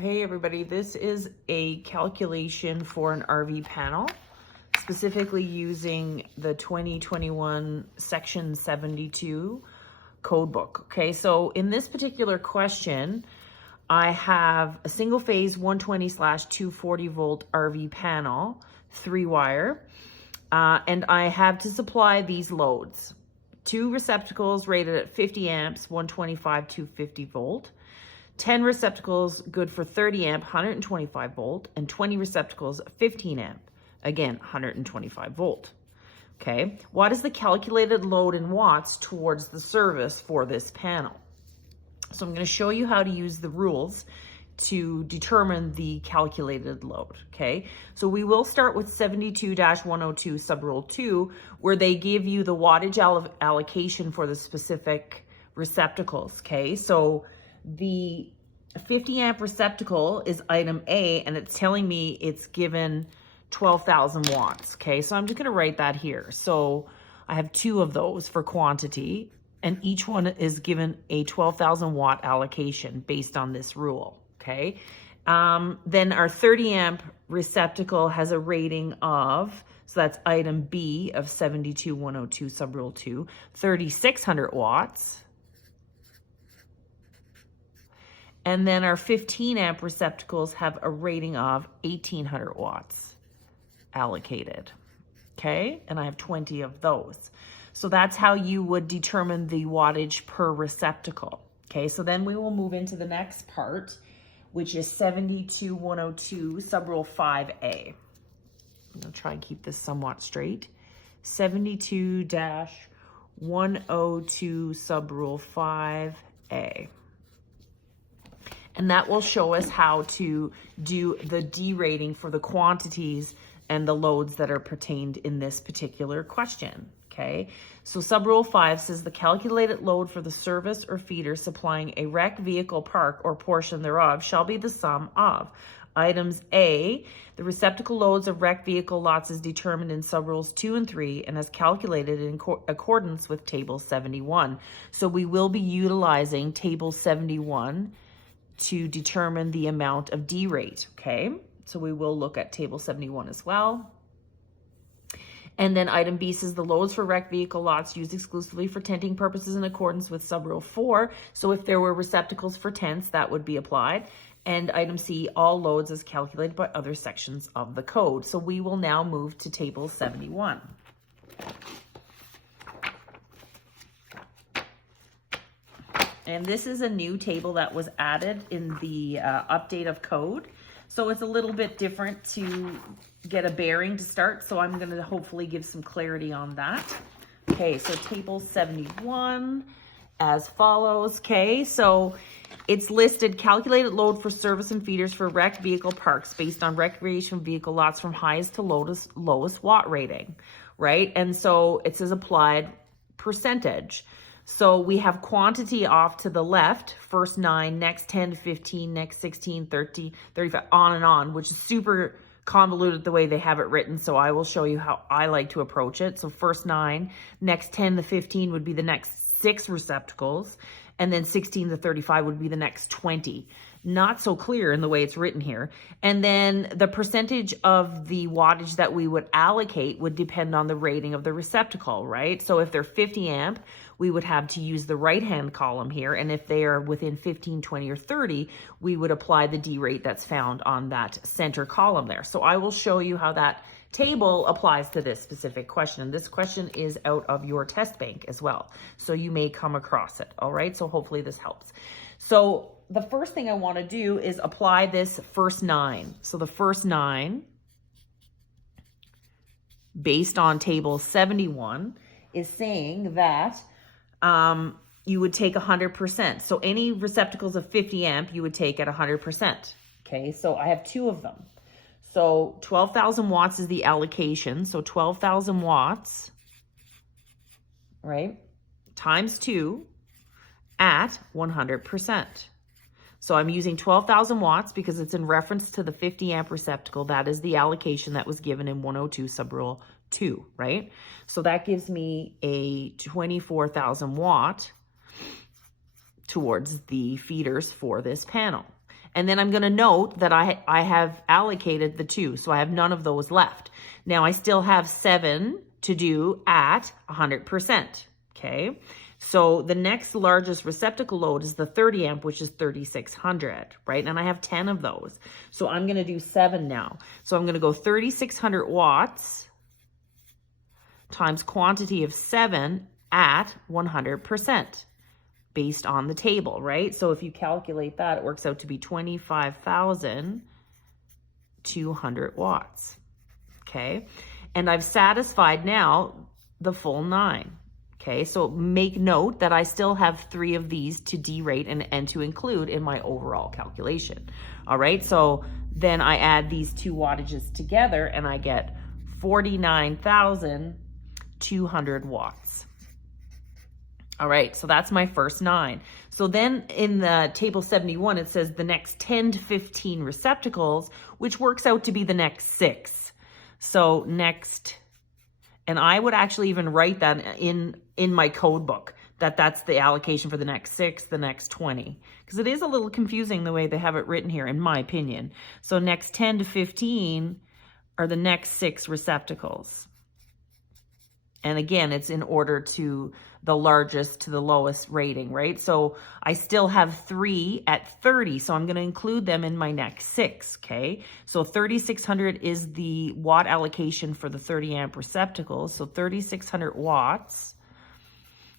Hey everybody, this is a calculation for an RV panel, specifically using the 2021 Section 72 code book. Okay, so in this particular question, I have a single phase 120/240 volt RV panel, 3-wire, and I have to supply these loads. 2 receptacles rated at 50 amps, 125 250 volt. 10 receptacles good for 30 amp, 125 volt, and 20 receptacles 15 amp, again, 125 volt. Okay, what is the calculated load in watts towards the service for this panel? So I'm going to show you how to use the rules to determine the calculated load. Okay, so we will start with 72-102 subrule 2, where they give you the wattage allocation for the specific receptacles. Okay, so the 50 amp receptacle is item A, and it's telling me it's given 12,000 watts. Okay, so I'm just going to write that here. So I have 2 of those for quantity, and each one is given a 12,000 watt allocation based on this rule. Okay, then our 30 amp receptacle has a rating of, so that's item B of 72-102 subrule 2, 3,600 watts. And then our 15 amp receptacles have a rating of 1,800 watts allocated. Okay, and I have 20 of those. So that's how you would determine the wattage per receptacle. Okay, so then we will move into the next part, which is 72-102 subrule 5A. I'm going to try and keep this somewhat straight. 72-102 subrule 5A. And that will show us how to do the derating for the quantities and the loads that are pertained in this particular question. Okay, so subrule 5 says the calculated load for the service or feeder supplying a wrecked vehicle park or portion thereof shall be the sum of items A, the receptacle loads of wrecked vehicle lots is determined in subrules 2 and 3 and is calculated in accordance with table 71. So we will be utilizing table 71 to determine the amount of derate. Okay, so we will look at table 71 as well. And then item B says the loads for wrecked vehicle lots used exclusively for tenting purposes in accordance with subrule 4. So if there were receptacles for tents, that would be applied. And item C, all loads as calculated by other sections of the code. So we will now move to table 71. And this is a new table that was added in the update of code. So it's a little bit different to get a bearing to start. So I'm going to hopefully give some clarity on that. Okay, so table 71 as follows. Okay, so it's listed calculated load for service and feeders for wrecked vehicle parks based on recreation vehicle lots from highest to lowest watt rating, right? And so it says applied percentage. So we have quantity off to the left, first 9, next 10 to 15, next 16, 30, 35, on and on, which is super convoluted the way they have it written. So I will show you how I like to approach it. So first 9, next 10 to 15 would be the next 6 receptacles, and then 16 to 35 would be the next 20. Not so clear in the way it's written here. And then the percentage of the wattage that we would allocate would depend on the rating of the receptacle, right? So if they're 50 amp, we would have to use the right-hand column here. And if they are within 15, 20, or 30, we would apply the derate that's found on that center column there. So I will show you how that table applies to this specific question. This question is out of your test bank as well, so you may come across it. All right, so hopefully this helps. So the first thing I want to do is apply this first 9. So the first 9, based on table 71, is saying that you would take 100%. So any receptacles of 50 amp, you would take at 100%. Okay, so I have 2 of them. So 12,000 watts is the allocation. So 12,000 watts, right, times 2 at 100%. So I'm using 12,000 watts because it's in reference to the 50 amp receptacle. That is the allocation that was given in 102 subrule 2, right? So that gives me a 24,000 watt towards the feeders for this panel. And then I'm going to note that I have allocated the 2, so I have none of those left. Now I still have 7 to do at 100%, okay? So the next largest receptacle load is the 30 amp, which is 3600, right? And I have 10 of those. So I'm going to do 7 now. So I'm going to go 3600 watts times quantity of 7 at 100% based on the table, right? So if you calculate that, it works out to be 25,200 watts, okay? And I've satisfied now the full 9. Okay, so make note that I still have 3 of these to derate and to include in my overall calculation. All right, so then I add these 2 wattages together and I get 49,200 watts. All right, so that's my first 9. So then in the table 71, it says the next 10 to 15 receptacles, which works out to be the next 6. So next, and I would actually even write that in my code book, that's the allocation for the next 6, the next 20, because it is a little confusing the way they have it written here, in my opinion. So next 10 to 15 are the next 6 receptacles. And again, it's in order to the largest to the lowest rating, right? So I still have 3 at 30, so I'm going to include them in my next 6, okay? So 3600 is the watt allocation for the 30 amp receptacles. So 3600 watts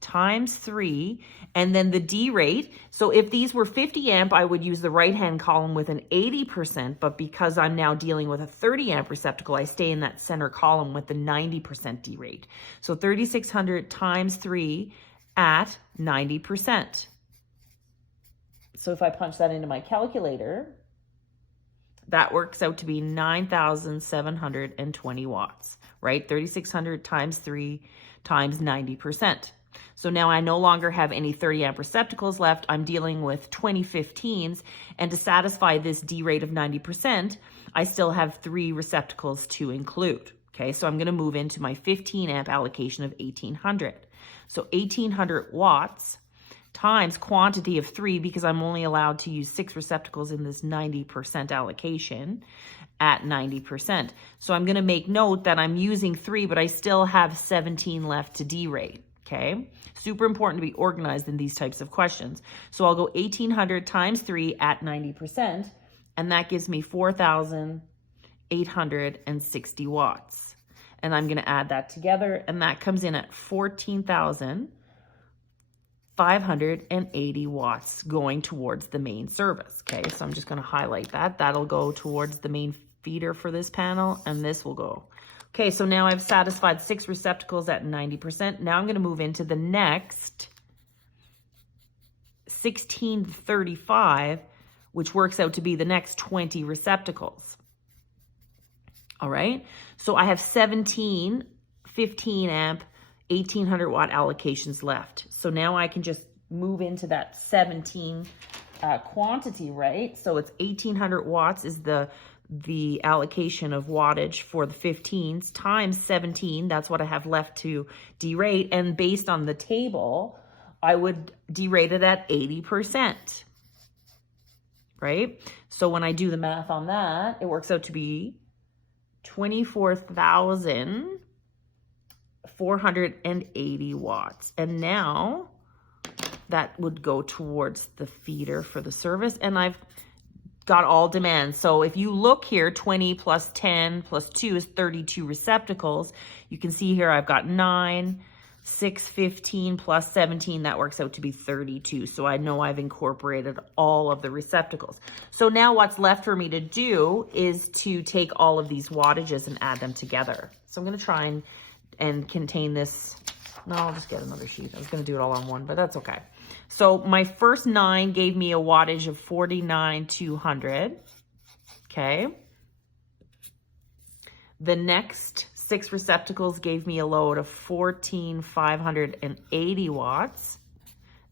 times 3, and then the D rate. So if these were 50 amp, I would use the right-hand column with an 80%, but because I'm now dealing with a 30 amp receptacle, I stay in that center column with the 90% D rate. So 3600 times 3 at 90%. So if I punch that into my calculator, that works out to be 9,720 watts, right? 3600 times 3 times 90%. So now I no longer have any 30 amp receptacles left. I'm dealing with 2015s. And to satisfy this D rate of 90%, I still have 3 receptacles to include. Okay, so I'm going to move into my 15 amp allocation of 1800. So 1800 watts times quantity of 3, because I'm only allowed to use 6 receptacles in this 90% allocation at 90%. So I'm going to make note that I'm using 3, but I still have 17 left to derate. Okay, super important to be organized in these types of questions. So I'll go 1800 times 3 at 90%, and that gives me 4,860 watts. And I'm going to add that together, and that comes in at 14,580 watts going towards the main service. Okay, so I'm just going to highlight that. That'll go towards the main feeder for this panel, and this will go. Okay, so now I've satisfied 6 receptacles at 90%. Now I'm going to move into the next 16 to 35, which works out to be the next 20 receptacles. All right, so I have 17 15 amp 1800 watt allocations left. So now I can just move into that 17 quantity, right? So it's 1800 watts is the allocation of wattage for the 15s times 17. That's what I have left to derate. And based on the table, I would derate it at 80%, right? So when I do the math on that, it works out to be 24,480 watts. And now that would go towards the feeder for the service. And I've got all demands. So if you look here, 20 plus 10 plus 2 is 32 receptacles. You can see here I've got 9, 6, 15 plus 17. That works out to be 32. So I know I've incorporated all of the receptacles. So now what's left for me to do is to take all of these wattages and add them together. So I'm going to try and contain this. No, I'll just get another sheet. I was going to do it all on one, but that's okay. So my first 9 gave me a wattage of 49,200. Okay. The next 6 receptacles gave me a load of 14,580 watts.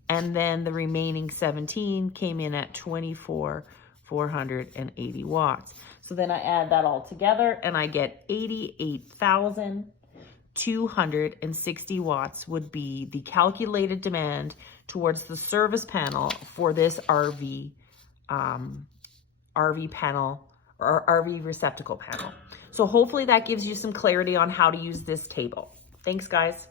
And then the remaining 17 came in at 24,480 watts. So then I add that all together and I get 88,260 watts would be the calculated demand towards the service panel for this RV RV panel or RV receptacle panel. So hopefully that gives you some clarity on how to use this table. Thanks, guys.